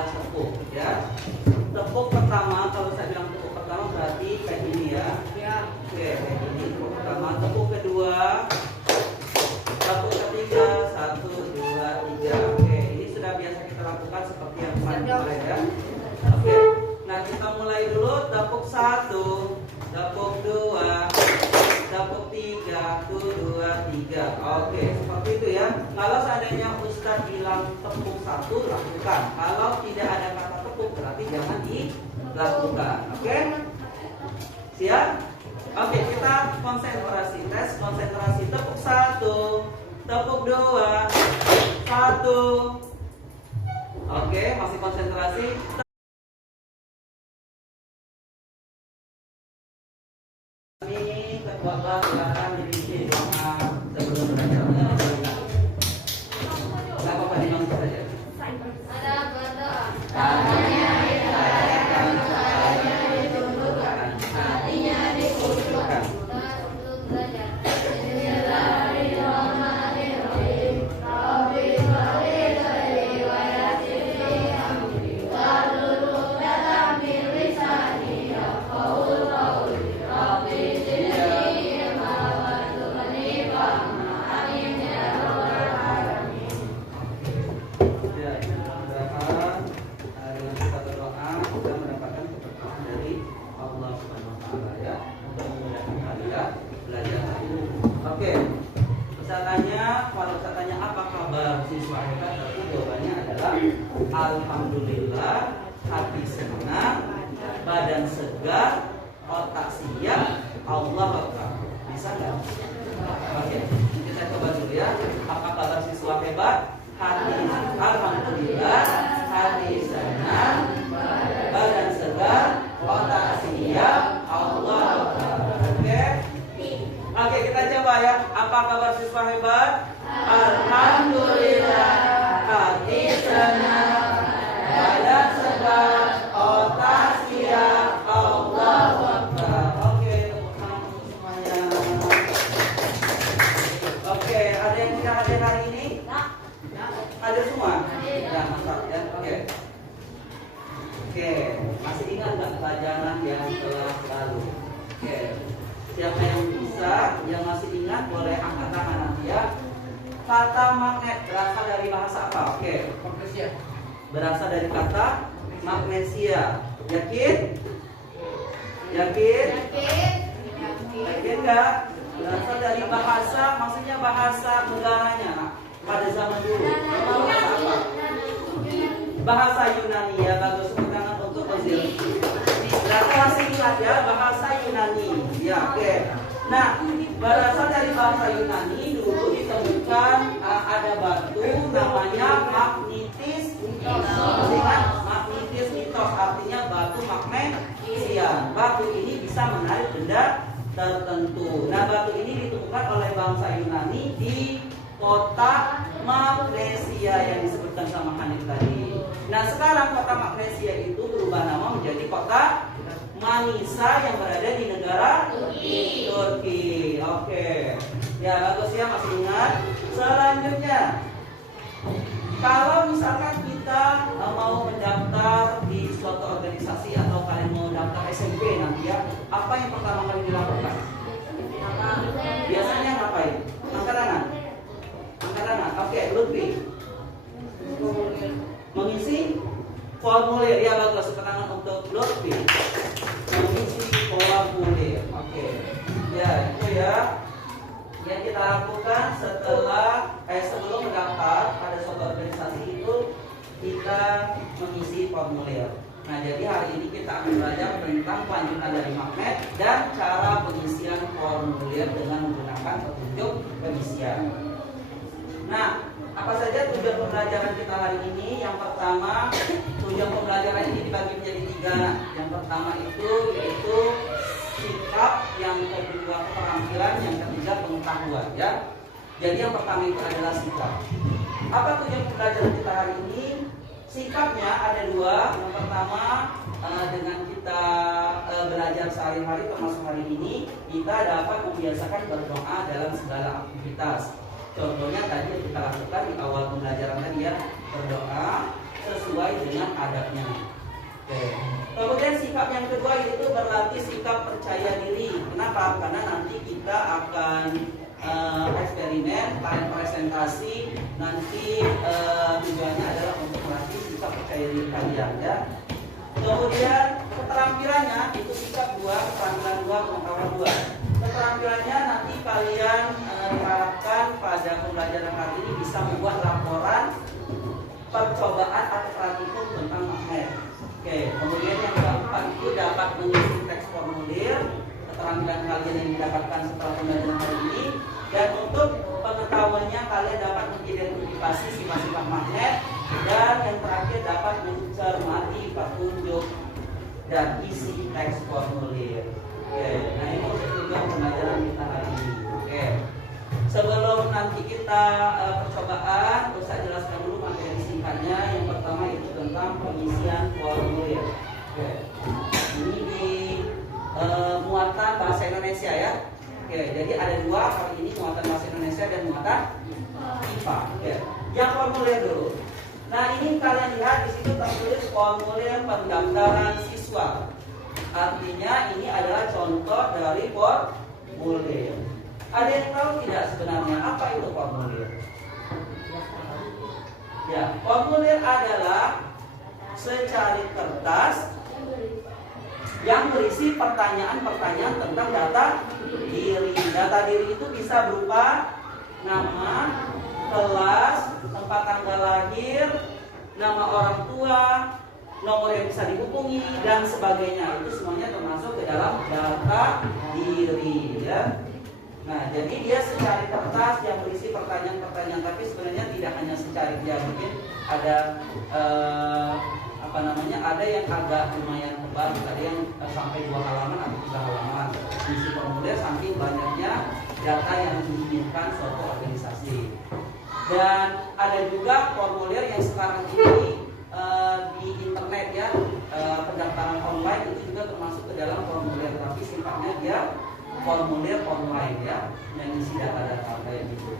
adalah tepuk ya. Tepuk pertama, kalau saya bilang tepuk pertama berarti kayak gini ya. Oke, kayak gini tepuk pertama. Tepuk kedua, tepuk ketiga, 1, 2, 3. Oke, ini sudah biasa kita lakukan seperti yang kemarin ya. Oke, nah kita mulai dulu. Tepuk 1, tepuk 2, tepuk 3, 1, 2, 3. Oke, seperti itu ya. Kalau seandainya Ustadz bilang tepuk 1, lakukan. Kalau tidak ada kata tepuk, berarti jangan dilakukan. Oke? Siap? Oke, kita konsentrasi. Tes konsentrasi. Tepuk 1, tepuk 2, 1. Oke, masih konsentrasi. Ini ketua kelas silakan diisi doa sebelum belajar. Gak apa-apa dimaksud saja. Ada berdoa. Tangannya ditundukkan, hatinya dikucurkan. Untuk belajar. Bismillahirrahmanirrahim. Rabbi sholli alaihi wa yassirli wahlul 'uqdatam min lisani yafqahu qawli. Rabbi zidni ilma warzuqni fahma. Amin ya rabbal alamin. Ya, mudah-mudahan dengan kita berdoa kita mendapatkan keberkahan dari Allah Subhanahu wa taala ya, untuk memudahkan kalian belajar hari ini. Oke. Kalau saya tanya apa kabar siswa hebat, berarti jawabannya adalah alhamdulillah, hati senang, badan segar, otak siap, Allah Akbar. Bisa nggak? Oke, kita coba dulu ya. Apa kabar siswa hebat? Hati alhamdulillah, hati senang, badan segar, otak siap, Allah Akbar. Oke? Oke, kita coba ya. Apa kabar siswa hebat? Alhamdulillah, hati senang, badan segar, otak siap, Allah Akbar. Oke, tepuk tangan untuk semuanya. Oke, ada yang tidak hadir hari ini? Hadir semua? Ya, mantap ya. Oke. Oke, masih ingat nggak pelajaran yang telah lalu? Oke. Siapa yang bisa, yang masih ingat boleh angkat tangan nanti ya. Kata magnet berasal dari bahasa apa? Oke. Magnesia. Berasal dari kata magnesia. Yakin? Yakin? Yakin nggak? Berasal dari bahasa, maksudnya bahasa negaranya pada zaman dulu. Bahasa apa? Bahasa Yunani ya. Bagus, tepuk tangan untuk Ozil. Nah, masih ingat ya, bahasa Yunani. Ya, oke. Nah, berasal dari bahasa Yunani dulu ditemukan ada batu namanya magnetis mitos. Masih ingat? Magnetis mitos artinya batu magnesian. Batu ini bisa menarik benda tertentu. Nah, batu ini ditemukan oleh bangsa Yunani di kota Magnesia yang disebutkan sama Hanif tadi. Nah, sekarang kota Magnesia itu berubah nama menjadi kota Manisa yang berada di negara Turki. Oke. Ya, bagus ya, masih ingat. Selanjutnya, kalau misalkan kita mau mendaftar di suatu organisasi atau kalian mau daftar SMP nanti ya, apa yang pertama kali dilakukan? Biasanya ngapain? Angkat tangan. Angkat tangan. Oke, Lutfi. Mengisi formulir. Ya, bagus. Tepuk tangan untuk Lutfi. Mengisi formulir. Oke. Ya, itu ya yang kita lakukan sebelum mendaftar pada suatu organisasi itu kita mengisi formulir. Nah, jadi hari ini kita akan belajar tentang kelanjutan dari magnet dan cara pengisian formulir dengan menggunakan petunjuk pengisian. Nah, apa saja tujuan pembelajaran kita hari ini? Yang pertama, tujuan pembelajaran ini dibagi menjadi 3. Yang pertama itu yaitu sikap, yang kedua keterampilan, yang ketiga pengetahuan ya. Jadi yang pertama itu adalah sikap. Apa tujuan pembelajaran kita hari ini? Sikapnya ada 2. Yang pertama, dengan kita belajar sehari-hari termasuk hari ini, kita dapat membiasakan berdoa dalam segala aktivitas. Contohnya tadi yang kita lakukan di awal pembelajaran tadi ya, berdoa sesuai dengan adabnya. Oke. Kemudian sikap yang kedua itu berlatih sikap percaya diri. Kenapa? Karena nanti kita akan eksperimen, presentasi. Nanti tujuannya adalah untuk melatih sikap percaya diri kalian ya. Kemudian keterampilannya itu sikap 2, keterampilan 2, pengetahuan 2. Keterampilannya nanti kalian diharapkan pada pembelajaran kali ini bisa membuat laporan percobaan atau praktikum tentang magnet. Oke, kemudian yang keempat itu dapat mengisi teks formulir keterampilan kalian yang didapatkan setelah pembelajaran kali ini. Dan untuk pengetahuannya kalian dapat mengidentifikasi sifat-sifat magnet. Dan yang terakhir dapat mencermati petunjuk dan isi teks formulir. Oke, nah ini untuk tujuan pembelajaran kita hari ini. Oke, sebelum nanti kita percobaan, saya jelaskan dulu materi singkatnya. Yang pertama itu tentang pengisian formulir. Oke, ini di muatan bahasa Indonesia ya. Oke, jadi ada 2 kali ini, muatan bahasa Indonesia dan muatan IPA. Oke, yang formulir dulu. Nah ini kalian lihat di situ tertulis formulir pendaftaran siswa. Artinya ini adalah contoh dari formulir. Ada yang tahu tidak sebenarnya apa itu formulir? Ya, formulir adalah secari kertas yang berisi pertanyaan-pertanyaan tentang data diri. Data diri itu bisa berupa nama, kelas, tempat tanggal lahir, nama orang tua, nomor yang bisa dihubungi dan sebagainya. Itu semuanya termasuk ke dalam data diri ya. Nah, jadi dia secari kertas yang berisi pertanyaan-pertanyaan, tapi sebenarnya tidak hanya secari, dia mungkin ada ada yang agak lumayan tebal, ada yang sampai 2 halaman atau 3 halaman. Isi formulir saking banyaknya data yang diinginkan suatu organisasi. Dan ada juga formulir yang sekarang ini di internet ya, pendaftaran online itu juga termasuk ke dalam formulir, tapi sifatnya dia formulir online ya, yang isi data-data kayak gitu.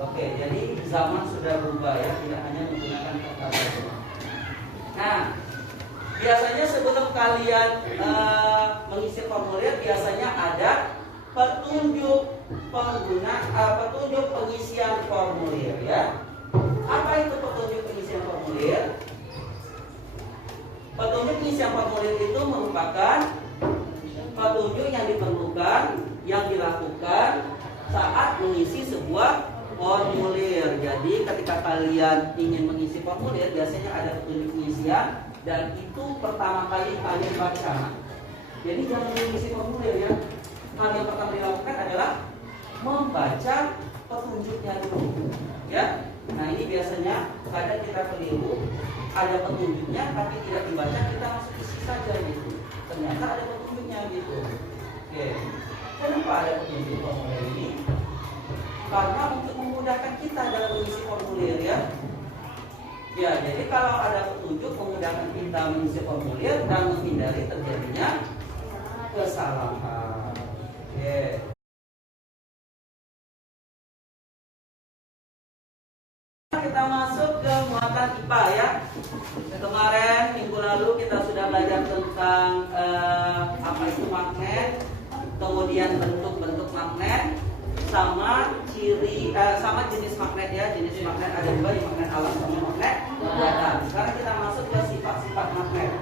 Oke, jadi zaman sudah berubah ya, tidak hanya menggunakan kertas saja. Nah, biasanya sebelum kalian mengisi formulir, biasanya ada petunjuk petunjuk pengisian formulir ya. Apa itu petunjuk pengisian formulir? Petunjuk pengisian formulir itu merupakan petunjuk yang diperlukan, yang dilakukan saat mengisi sebuah formulir. Jadi ketika kalian ingin mengisi formulir, biasanya ada petunjuk pengisian dan itu pertama kali kalian baca. Jadi jangan mengisi formulir ya. Hal yang pertama dilakukan adalah membaca petunjuknya dulu ya. Nah ini biasanya kadang kita keliru, ada petunjuknya tapi tidak dibaca, kita langsung isi saja gitu. Ternyata ada petunjuknya gitu. Oke. Kenapa ada petunjuk formulir ini? Karena untuk memudahkan kita dalam mengisi formulir ya. Ya, jadi kalau ada petunjuk memudahkan kita mengisi formulir dan menghindari terjadinya kesalahan. Oke. Kita masuk ke muatan IPA ya. Kemarin minggu lalu kita sudah belajar tentang apa itu magnet, kemudian bentuk-bentuk magnet, sama ciri, sama jenis magnet ya. Jenis magnet ada 2, magnet alam sama magnet buatan. Sekarang kita masuk ke sifat-sifat magnet.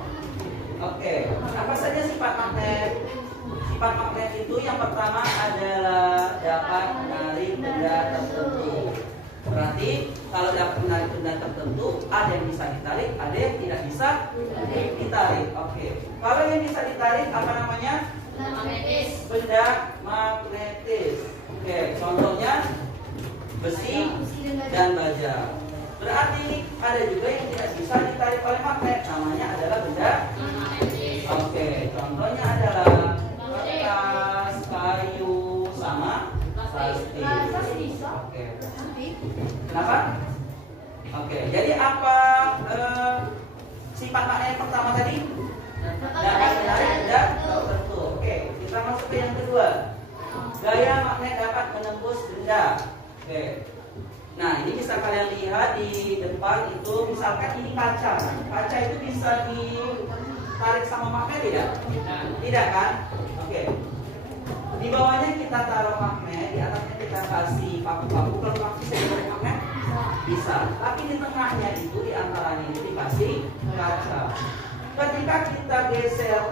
Oke, apa saja sifat magnet? Sifat magnet itu yang pertama adalah dapat menarik benda tertentu. Berarti kalau dapat menarik benda tertentu, ada yang bisa ditarik, ada yang tidak bisa ditarik. Oke. Kalau yang bisa ditarik apa namanya? Magnetis. Benda magnetis. Oke, contohnya besi dan baja. Berarti ada juga yang tidak bisa ditarik oleh magnet, namanya adalah benda Magnetis. Oke, contohnya adalah kertas, kayu, sama plastik. Oke. Kenapa? Oke, jadi apa sifat magnet yang pertama tadi? Dapat menarik benda tertentu. Oke, kita masuk ke yang kedua. Gaya magnet dapat menembus benda. Oke. Nah, ini bisa kalian lihat di depan itu, misalkan ini kaca. Kaca itu bisa ditarik sama magnet tidak? Tidak kan? Oke. Di bawahnya kita taruh magnet, di atasnya kita kasih paku-paku. Kalau paku bisa ditarik magnet? Bisa. Tapi di tengahnya itu, di antaranya itu dikasih kaca. Ketika kita geser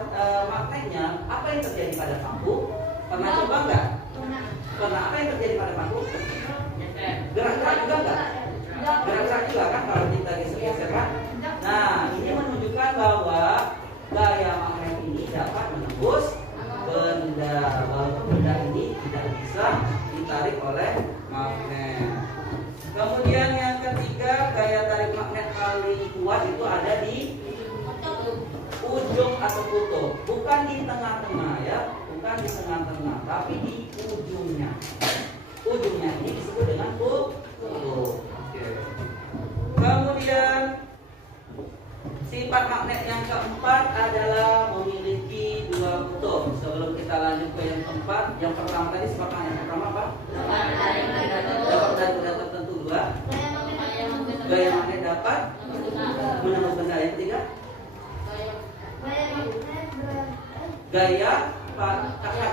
magnetnya, apa yang terjadi pada paku? Pernah coba nggak? Pernah. Apa yang terjadi pada paku? Gerak-gerak juga nggak? Gerak-gerak juga kan kalau kita geser-geser kan? Nah, ini menunjukkan bahwa gaya magnet ini dapat menembus benda, walaupun benda ini tidak bisa ditarik oleh magnet. Kemudian yang ketiga, gaya tarik magnet paling kuat itu ada di ujung atau kutub, bukan di tengah-tengah ya, bukan di tengah-tengah, tapi di ujungnya. Ujungnya ini disebut dengan kutub. Oke. Kemudian sifat magnet yang keempat adalah memiliki dua kutub. Sebelum kita lanjut ke yang keempat, yang pertama tadi sifat magnet yang pertama apa? Dapat dari benda tertentu. Dua, gaya magnet dapat menembus benda. Yang ketiga,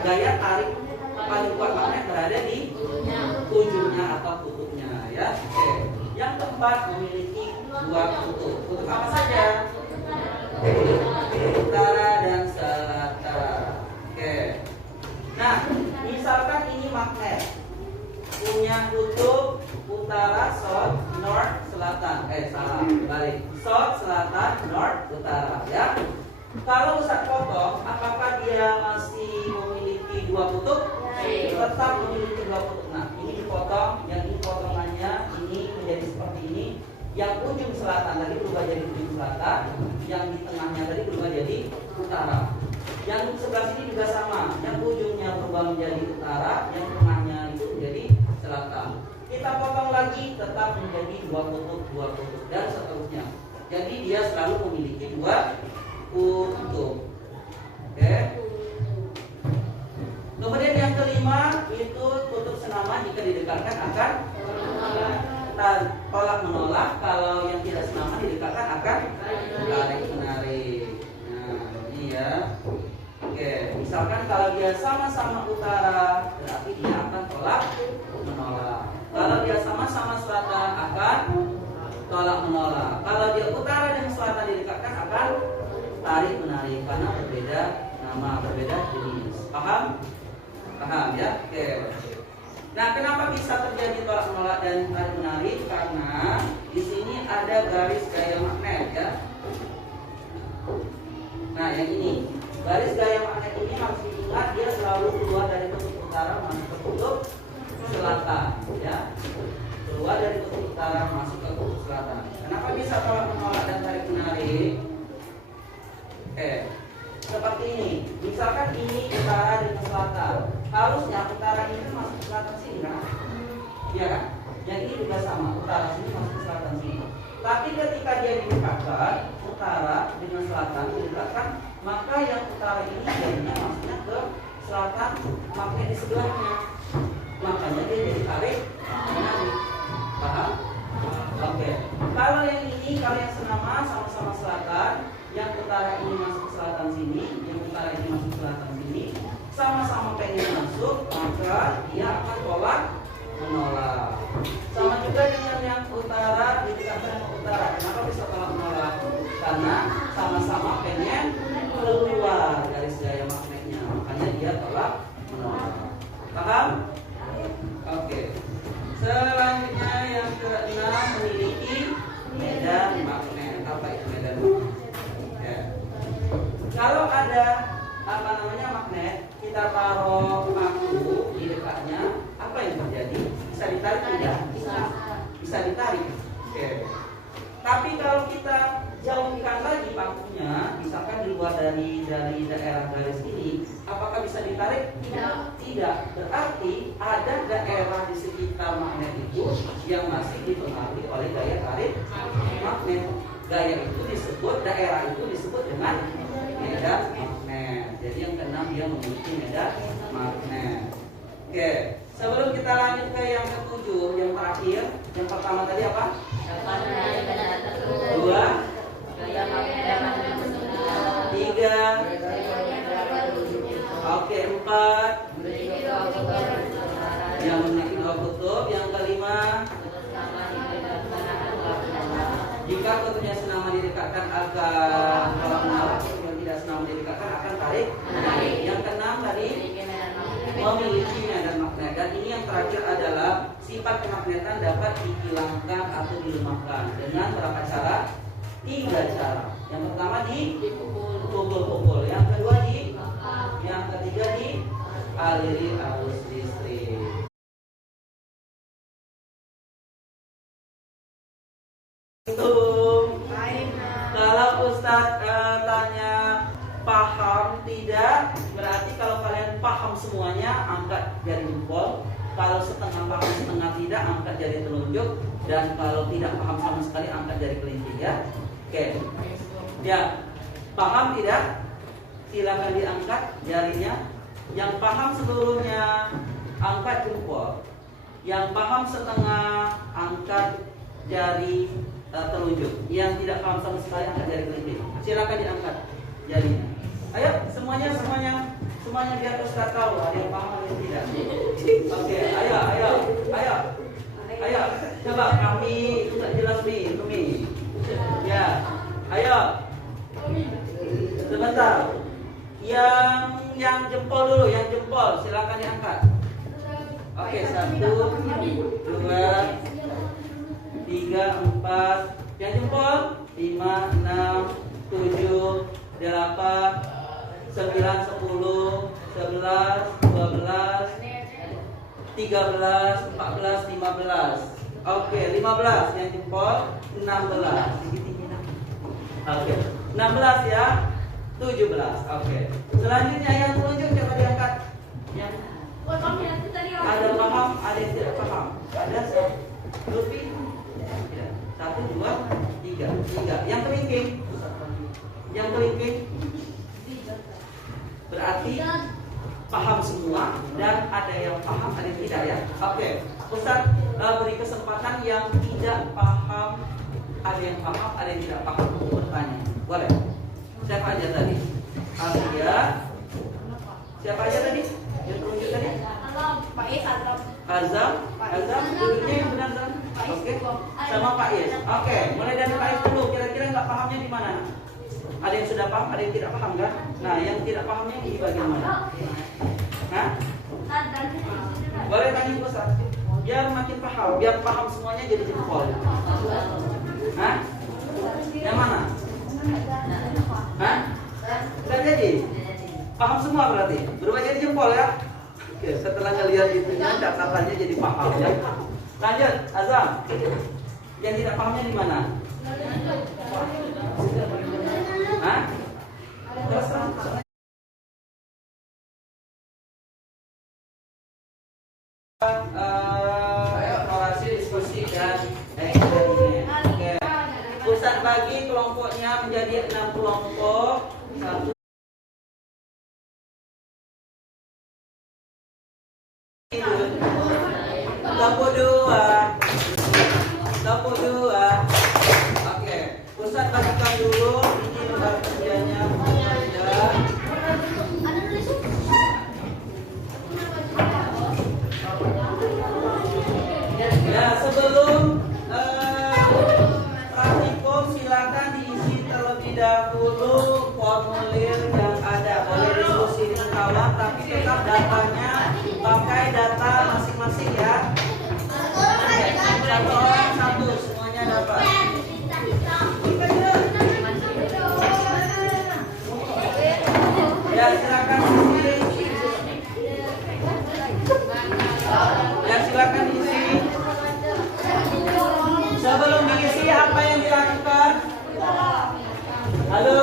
gaya tarik paling kuat magnet berada di ujungnya atau kutubnya ya. Oke. Yang keempat, memiliki dua kutub. Kutub apa saja? Utara dan selatan. Oke. Nah, misalkan ini magnet punya kutub utara, south, north, selatan. Salah, balik. South, selatan, north, utara ya. Kalau Ustaz potong, apakah dia masih memiliki dua kutub? Tetap memiliki dua kutub. Nah, ini dipotong, yang ini potongannya ini menjadi seperti ini. Yang ujung selatan tadi berubah jadi ujung selatan, yang di tengahnya tadi berubah jadi utara. Yang sebelah sini juga sama, yang ujungnya berubah menjadi utara, yang tengahnya itu menjadi selatan. Kita potong lagi, tetap menjadi dua kutub dan seterusnya. Jadi dia selalu memiliki dua kutub. Oke. Kemudian yang kelima itu kutub senama jika didekatkan akan tolak menolak. Kalau yang tidak senama didekatkan akan tarik menarik. Nah, ini ya. Oke, misalkan kalau dia sama-sama utara, berarti dia akan tolak menolak. Kalau dia sama-sama selatan akan tolak menolak. Kalau dia utara dan selatan didekatkan akan tarik menarik karena berbeda nama, berbeda jenis. Paham? Paham ya? Oke. Nah, kenapa bisa terjadi tolak menolak dan tarik menarik? Karena di sini ada garis gaya magnet ya. Nah, yang ini garis gaya magnet ini harus diingat, dia selalu keluar dari kutub utara masuk ke kutub selatan ya. Keluar dari kutub utara masuk ke kutub selatan. Kenapa bisa tolak menolak dan tarik menarik? Seperti ini. Misalkan ini utara dan selatan. Harusnya utara ini masuk ke selatan sini kan? Iya kan? Yang ini juga sama, utara sini masuk ke selatan sini. Tapi ketika dia didekatkan, utara dengan selatan didekatkan, maka yang utara ini jadinya masuknya ke selatan, magnet di sebelahnya. Makanya dia jadi tarik menarik. Paham? Oke. Kalau yang ini, kalau yang senama sama-sama selatan, yang utara ini masuk ke selatan sini, yang utara ini masuk ke selatan sini, sama-sama pengen masuk, maka dia akan tolak menolak. Sama juga dengan yang utara didekatkan ke utara. Kenapa bisa tolak menolak? Karena sama-sama pengen keluar garis gaya magnetnya, makanya dia tolak menolak. Paham? Oke. Selanjutnya yang keenam, memiliki medan magnet. Apa itu medan magnet? Ya. Kalau ada magnet, kita taruh paku di dekatnya, apa yang terjadi? Bisa ditarik tidak? Bisa ditarik. Oke. Tapi kalau kita jauhkan lagi pakunya, misalkan di luar dari daerah garis ini, apakah bisa ditarik? Tidak. Berarti ada daerah di sekitar magnet itu yang masih dipengaruhi oleh gaya tarik magnet. Gaya itu disebut, daerah itu disebut dengan medan magnet. Jadi yang keenam, dia memiliki medan magnet. Oke, sebelum kita lanjut ke yang ketujuh, yang terakhir, yang pertama tadi apa? Dua, tiga, oke, empat, yang memiliki dua kutub, yang kelima, jika kutubnya senama didekatkan akan menolak, yang tidak senama didekatkan akan tarik. Yang keenam tadi memiliki medan magnet, dan ini yang terakhir adalah sifat kemagnetan dapat dihilangkan atau dilemahkan dengan berapa cara? 3 cara. Yang pertama dipukul-pukul, yang kedua yang ketiga dialiri arus listrik. Kalau Ustadz tanya paham tidak, berarti kalau kalian paham semuanya angkat jari jempol. Kalau setengah paham setengah tidak, angkat jari telunjuk. Dan kalau tidak paham sama sekali, angkat jari kelingking ya. Oke. Ya, paham tidak? Silakan diangkat jarinya. Yang paham seluruhnya angkat jempol. Yang paham setengah angkat jari telunjuk. Yang tidak paham sama sekali angkat jari kelingking. Silakan diangkat jarinya. Ayo semuanya biar Ustaz tahu ada yang paham ada yang tidak. Oke, ayo. Coba kami itu tak jelas nih, Tumi. Ya, ayo. Sebentar. Yang jempol dulu, yang jempol silakan diangkat. Oke, 1, 2, 3, 4. Yang jempol 5, 6, 7, 8, 9, 10, 11, 12, 13, 14, 15. Oke, 15 yang jempol, 16. Oke, 16 ya. 17. Oke. Selanjutnya yang telunjuk coba diangkat. Yang ada paham, ada yang tidak paham. Ada lebih. 1, 2, 3. Yang kelingking. Berarti paham semua dan ada yang paham, ada yang tidak ya. Oke. Ustaz beri kesempatan yang tidak paham, ada yang paham, ada yang tidak paham untuk bertanya. Boleh? Siapa aja tadi? Alia. Siapa aja tadi? Yang telunjuk tadi? Azam. Duduknya yang benar Azam. Oke. Sama Pak Yes. Oke. Mulai dari Pak Yes dulu. Kira-kira nggak pahamnya di mana? Ada yang sudah paham, ada yang tidak paham kan? Nah, yang tidak pahamnya di bagian mana? Hah? Boleh tanya Ustaz. Biar makin paham, biar paham semuanya jadi jempol. Hah? Yang mana? Hah? Enggak jadi? Paham semua berarti? Berubah jadi jempol ya? Oke, setelah ngelihat itunya, catatannya jadi paham ya. Lanjut, Azam. Yang tidak pahamnya di mana? Hah? Terus evaluasi diskusi dan eksperimen. Oke. Ustaz bagi kelompoknya menjadi 6 kelompok. Kelompok 2. Oke. Ustaz bagikan dulu ini lembar kerjanya. Ya, sebelum praktikum silakan diisi terlebih dahulu formulir yang ada. Boleh diskusi dengan kawan, tapi tetap datanya pakai data masing-masing ya. Satu orang satu, semuanya dapat. Ya, silakan isi. Sebelum diisi apa yang dilakukan? Halo.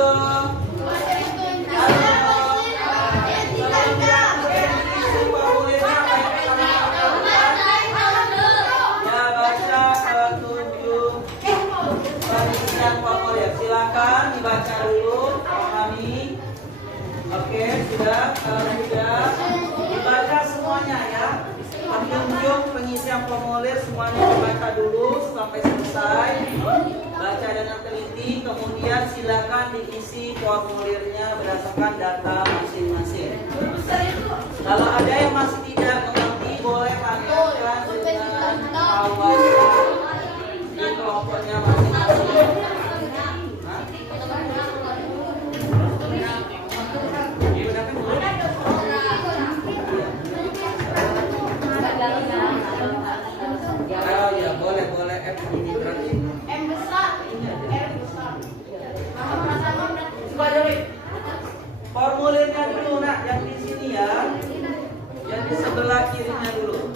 Silakan dibaca dulu, pahami. Oke, sudah. Kalau sudah dibaca semua semuanya ya. Pengunjung pengisian formulir semuanya dibaca dulu sampai selesai. Baca dengan teliti, kemudian silakan diisi formulirnya berdasarkan data masing-masing. Kalau ada yang masih tidak mengerti, boleh tanyakan dengan kawan di kelompoknya masing-masing. Oh ya, boleh F ini berarti M besar. R besar. formulirnya dulu nak, yang di sini ya, yang di sebelah kirinya dulu.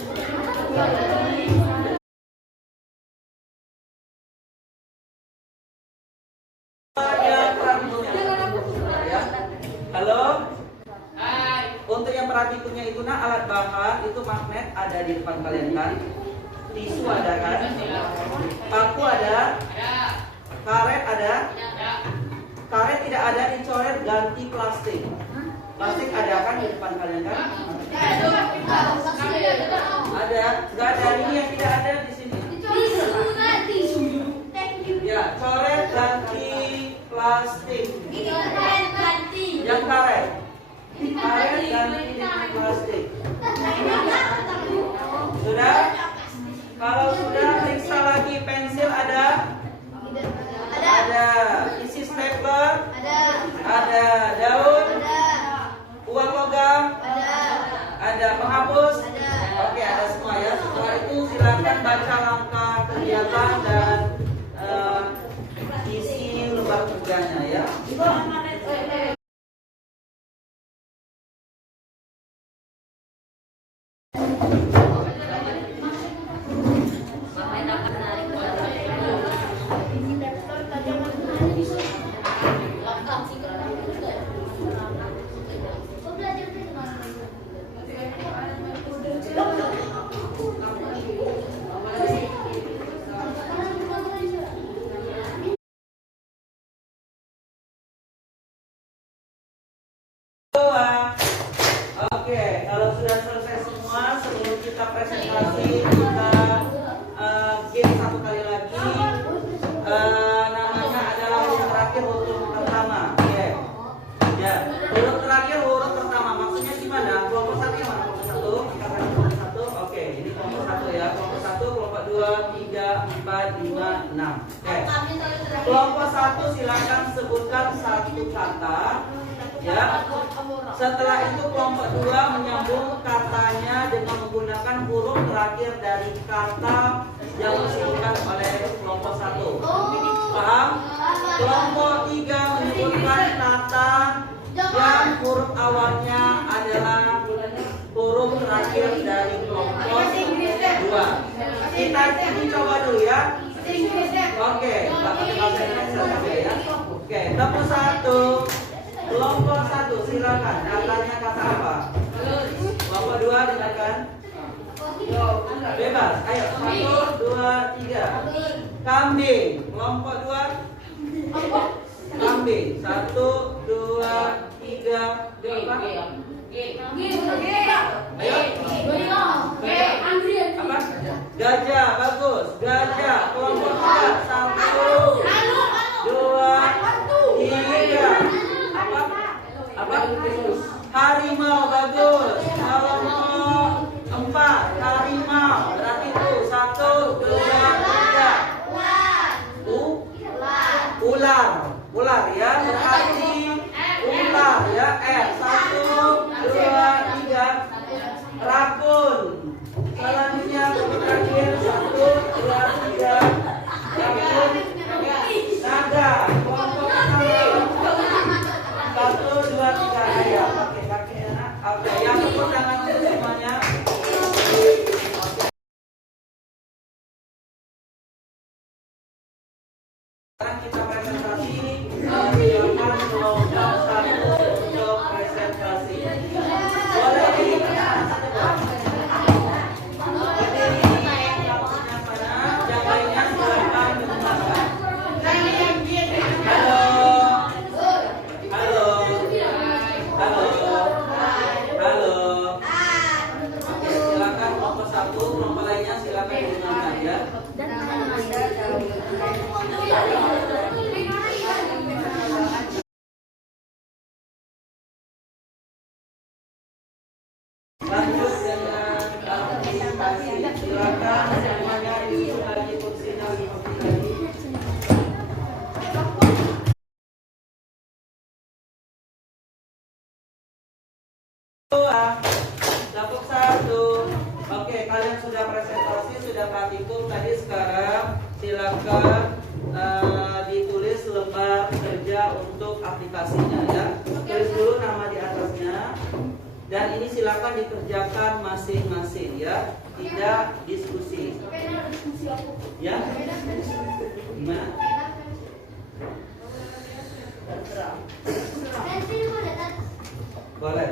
Ya. Halo. Untuk yang pratikumnya itu nak, alat bahan itu magnet ada di depan kalian kan? Tisu ada kan? Paku ada? Karet ada? Karet tidak ada, dicoret ganti plastik. Plastik ada kan di depan kalian kan? Ada, nggak ada, ini yang tidak ada di sini. Ya, coret ganti plastik. Yang karet. Karet ganti plastik. Sudah? Kalau sudah, periksa lagi. Pensil ada? Ada. Isi stapler? Ada. Daun? Uang logam? Ada. Penghapus? Oke, ada semua ya. Setelah itu silakan baca langkah kegiatan dan isi lembar tugasnya ya. Oke, kalau sudah selesai semua, sebelum kita presentasi, kita game satu kali lagi. Namanya adalah huruf terakhir, huruf pertama. Oke, ya, huruf terakhir, huruf pertama. Maksudnya gimana? Kelompok satu yang mana? Kelompok satu, katakan kelompok satu. Oke, ini kelompok satu ya. Kelompok satu, kelompok 2, 3, 4, 5, 6. Oke. Kelompok satu silakan sebutkan satu kata. Ya. Setelah itu kelompok 2 menyambung katanya dengan menggunakan huruf terakhir dari kata yang disebutkan oleh kelompok 1. Paham? Kelompok 3 menyebutkan kata yang huruf awalnya adalah huruf terakhir dari kelompok 2. Kita coba dulu ya. Oke, kita pakai bahasa Indonesia saja ya. Oke, kelompok 1. Kelompok 1, silakan. Katanya kata apa? Kelompok 2, dengarkan. Bebas. Ayo, 1, 2, 3. Kambing. Kelompok 2. Kambing. 1, 2, 3. Apa? Ayo. Apa? Gajah. Bagus. Gajah. Kelompok 3. 1, 2, 3. Apa? Harimau. Bagus. Kelompok 4. Harimau. Berarti itu 1, 2, 3. Ular. Ular ya. Berarti ular ya. 1, 2, 3. Rakun. Selanjutnya terakhir 1, 2, 3. Rakun. Naga. Kelompok 1, 2, 3. Ayo pakai kaki anak. Oke, yang tepuk tangan dulu semuanya. Sekarang kita presentasi. Silakan Dapur 1. Oke, kalian sudah presentasi, sudah praktikum tadi. Sekarang silakan ditulis lembar kerja untuk aplikasinya ya. Tulis dulu nama di atasnya. Dan ini silakan dikerjakan masing-masing ya, tidak diskusi. Ya? Gimana? Boleh.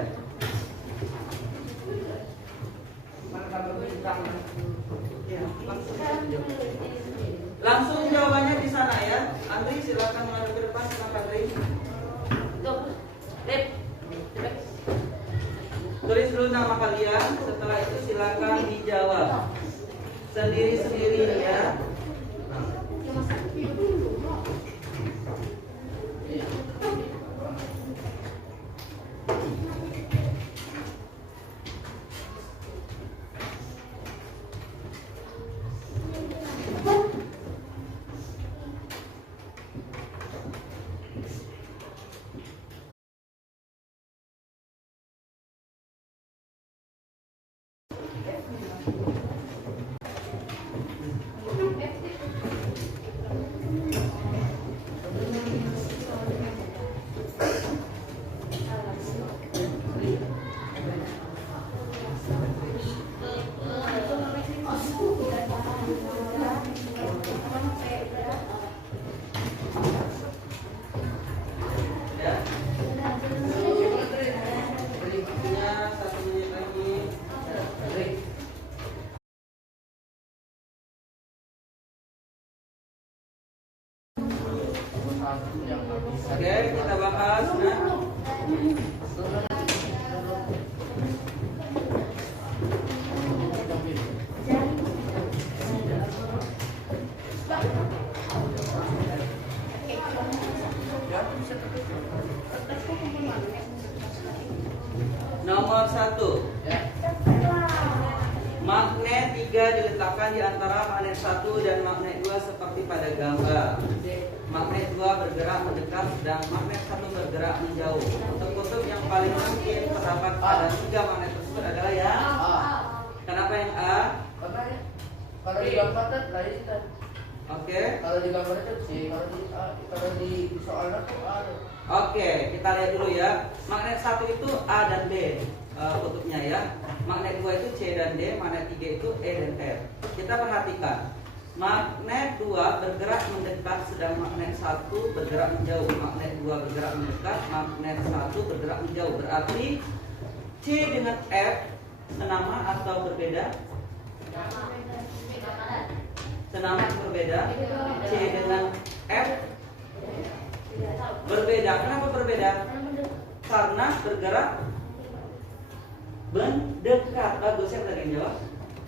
Langsung jawabannya di sana ya. Andri silakan menghadap ke depan. Silakan Andri. Tulis dulu nama kalian. Setelah itu silakan dijawab sendiri-sendiri ya. Oke, kita bahas. Nomor 1. Magnet 3 diletakkan di antara magnet 1 dan magnet 2 seperti pada gambar. Magnet 2 bergerak mendekat dan magnet 1 bergerak menjauh. Untuk kutub yang paling mungkin terdapat pada 3 magnet tersebut adalah yang A. Kenapa yang A? Karena kalau di gambar tadi Oke. Kalau di gambar itu C, kalau di soalnya tuh A. Oke, kita lihat dulu ya. Magnet 1 itu A dan B kutubnya ya. Magnet 2 itu C dan D, magnet 3 itu E dan F. Kita perhatikan. Magnet 2 bergerak mendekat sedang magnet 1 bergerak menjauh. Magnet 2 bergerak mendekat, magnet 1 bergerak menjauh. Berarti C dengan F senama atau berbeda? Senama atau berbeda? C dengan F berbeda. Kenapa berbeda? Karena bergerak mendekat. Bagus, siapa tadi yang jawab?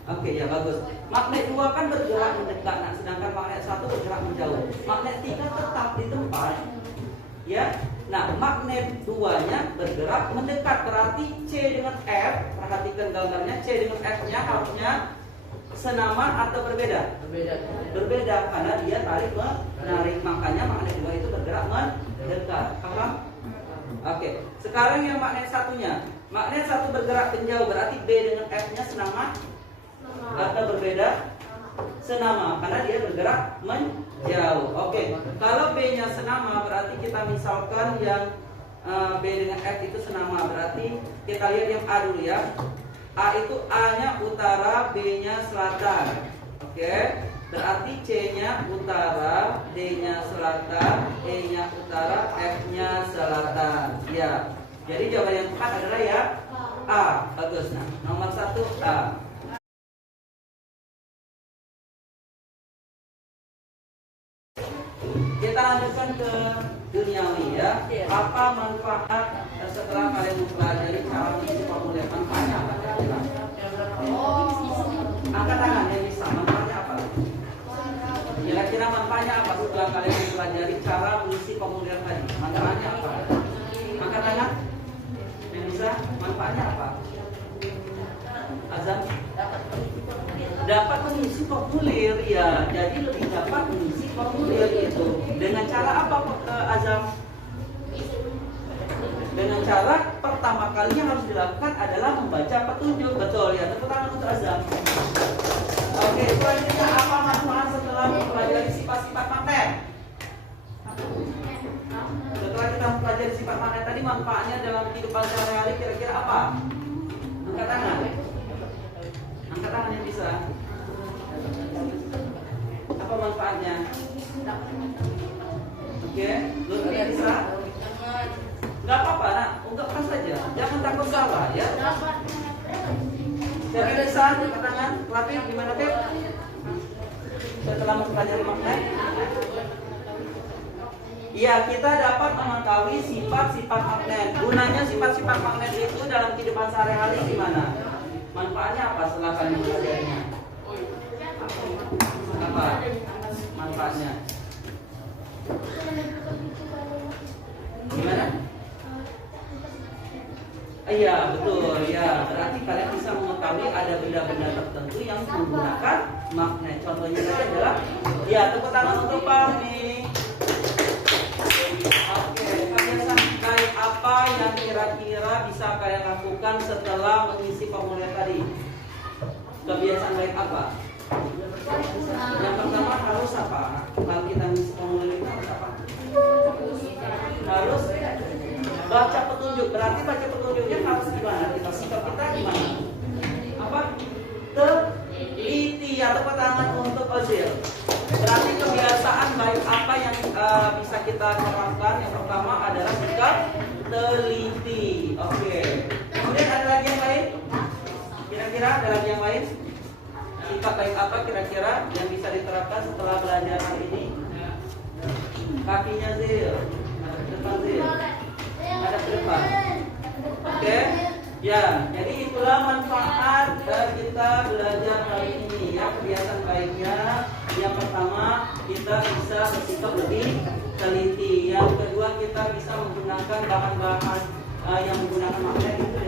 Oke, ya bagus. Magnet 2 kan bergerak mendekat, nah, sedangkan magnet 1 bergerak menjauh. Magnet 3 tetap di tempat. Ya. Nah, magnet 2-nya bergerak mendekat, berarti C dengan F, perhatikan gambarnya, C dengan F-nya harusnya senama atau berbeda? Berbeda karena dia tarik menarik, makanya magnet 2 itu bergerak mendekat. Paham? Oke. Sekarang yang magnet 1-nya. Magnet 1 bergerak menjauh, berarti B dengan F-nya senama atau berbeda? Senama karena dia bergerak menjauh. Oke. Kalau B-nya senama berarti kita misalkan yang B dengan F itu senama, berarti kita lihat yang A dulu ya. A itu A-nya utara, B-nya selatan. Oke. Berarti C-nya utara, D-nya selatan, E-nya utara, F-nya selatan. Ya. Jadi jawaban yang tepat adalah ya A. Bagus. Nah, nomor 1 A. Kita lanjutkan ke duniawi ya. Apa manfaat setelah kalian mempelajari cara mengisi formulir? Manfaatnya apa? Angkat tangan yang bisa. Manfaatnya apa? Kira-kira manfaatnya apa setelah kalian mempelajari cara mengisi formulir tadi? Manfaatnya apa? Angkat tangan yang bisa. Manfaatnya apa? Azam? Dapat mengisi formulir ya, jadi lebih dapat mengisi formulir itu. Dengan cara apa Azam? Dengan cara pertama pertama kali yang harus dilakukan adalah membaca petunjuk. Betul ya, tepuk tangan untuk Azam. Oke, selanjutnya apa manfaat setelah mempelajari sifat-sifat magnet? Setelah kita mempelajari sifat magnet tadi, manfaatnya dalam kehidupan sehari-hari kira-kira apa? Angkat tangan. Angkat tangan yang bisa. Apa manfaatnya? Oke, belum bisa? Gak apa-apa, nak. Ungkapkan saja. Jangan takut salah, ya. Siapa yang bisa? Angkat tangan. Latih, gimana, Tep? Setelah mempelajari magnet? Iya, kita dapat mengetahui sifat-sifat magnet. Gunanya sifat-sifat magnet itu dalam kehidupan sehari-hari gimana? Manfaatnya apa setelah kalian mempelajarinya? Apa manfaatnya? Gimana? Iya, betul ya. Berarti kalian bisa mengetahui ada benda-benda tertentu yang menggunakan magnet. Contohnya tadi adalah, ya, tepuk tangan untuk Fahmi. Oke, kebiasaan baik apa yang kira-kira bisa kalian lakukan setelah mengisi formulir tadi? Kebiasaan baik apa? Yang pertama harus apa? Kalau kita mengisi formulir itu harus apa? Harus baca petunjuk. Berarti baca petunjuknya harus gimana? Kita sikap kita gimana? Apa? Teliti atau tangan untuk Ozil. Berarti kebiasaan baik apa yang bisa kita terapkan? Yang pertama adalah sikap teliti. Oke. Kemudian ada lagi yang lain? Kira-kira ada lagi yang lain? Sikap baik apa kira-kira yang bisa diterapkan setelah belajar hari ini? Kakinya Zil, ada ke depan Zil, ada ke depan. Oke. Ya, jadi itulah manfaat kita belajar hari ini ya. Kebiasaan baiknya yang pertama kita bisa bersikap lebih teliti. Yang kedua kita bisa menggunakan bahan-bahan yang menggunakan magnet itu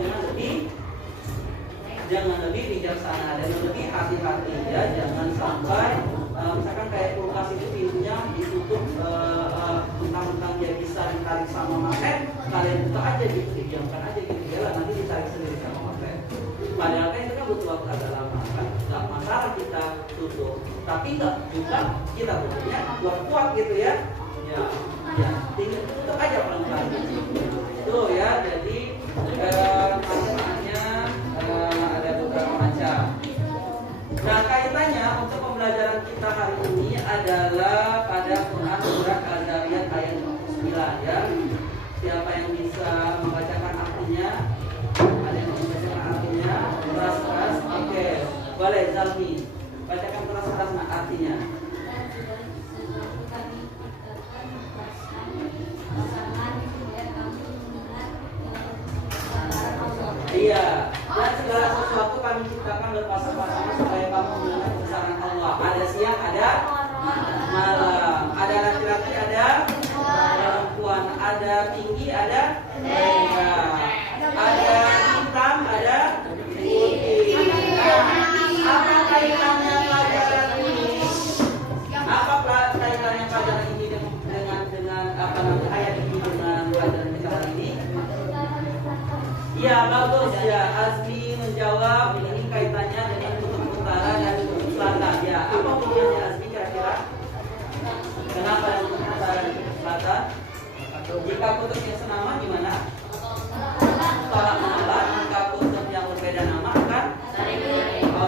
dengan lebih bijaksana dan lebih hati-hati ya. Jangan sampai misalkan kayak kulkas itu pintunya ditutup mentang-mentang dia bisa ditarik sama magnet, kalian buka aja gitu, didiamkan aja gitu ya lah, nanti ditarik sendiri sama magnet. Padahal kan itu kan butuh waktu agak lama kan, nggak masalah kita tutup, tapi nggak juga kita tutupnya kuat gitu ya. Ya, tinggal tutup aja pelan-pelan. Itu ya, jadi manfaatnya ada beberapa macam. Nah, kaitannya untuk pembelajaran kita hari ini adalah pada Quran surat Al-Zariyat ayat 29 ya. Siapa yang bisa membacakan artinya? Ada yang membacakan artinya? Keras-keras. Oke, boleh Zalmi. Bacakan keras-keras artinya. Iya, dan segala sesuatu kami ciptakan berpasang-pasangan supaya kamu mengenal kebesaran Allah. Ada siang, ada malam, ada laki-laki, ada perempuan, ada tinggi, ada rendah, ada hitam, ada putih. Apa kaitannya pelajaran ini? Apa kaitannya pelajaran ini dengan apa namanya ayat ini dengan pelajaran kita hari ini? Ya, bagus ya. Azmi menjawab ini kaitannya dengan kutub utara dan kutub selatan. Ya, apa hubungannya Azmi kira-kira? Kenapa yang kutub utara dan kutub selatan? Jika kutubnya senama gimana? Tolak menolak. Jika kutub yang berbeda nama kan?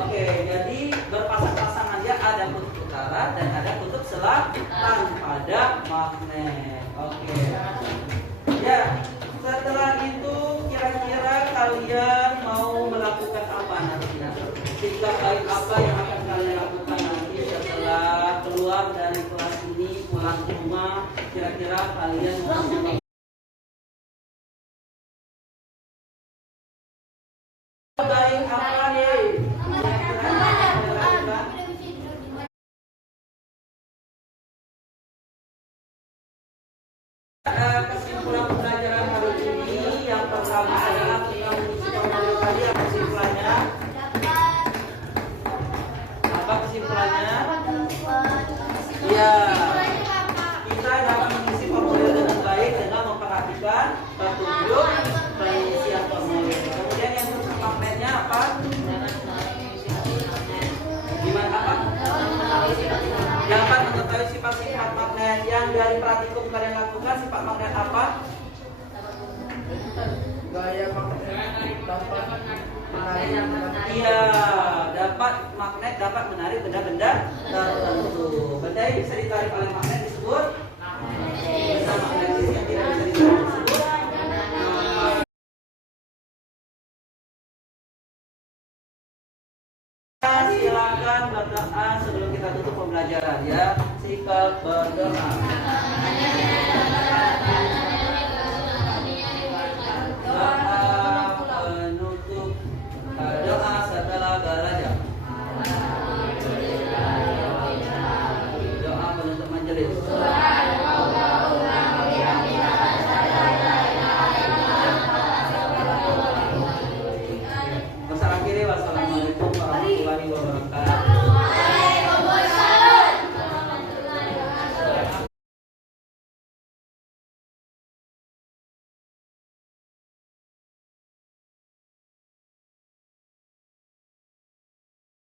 Oke, jadi berpasang-pasangan ya, ada kutub utara dan ada kutub selatan pada magnet. Oke. Ya, setelah itu kira-kira kalian mau melakukan apa nantinya? Sikap baik apa yang akan kalian lakukan nanti setelah keluar dari kelas ini, pulang ke rumah? Kira-kira kalian mau baik apa nih? Kesimpulan pembelajaran hari ini yang pertama adalah kita mengisi formulir tadi. Apa kesimpulannya? Apa kesimpulannya? Ya, kita dapat mengisi formulir dengan baik dengan memperhatikan petunjuk pengisian magnet apa? Gaya magnet dapat menarik. Iya, magnet dapat menarik benda-benda tertentu. Benda yang bisa ditarik oleh magnet disebut benda magnetis, yang tidak bisa ditarik disebut. Silakan berdoa sebelum kita tutup pembelajaran ya. Sikap berdoa. Doa penutup, doa setelah belajar. Doa penutup majelis.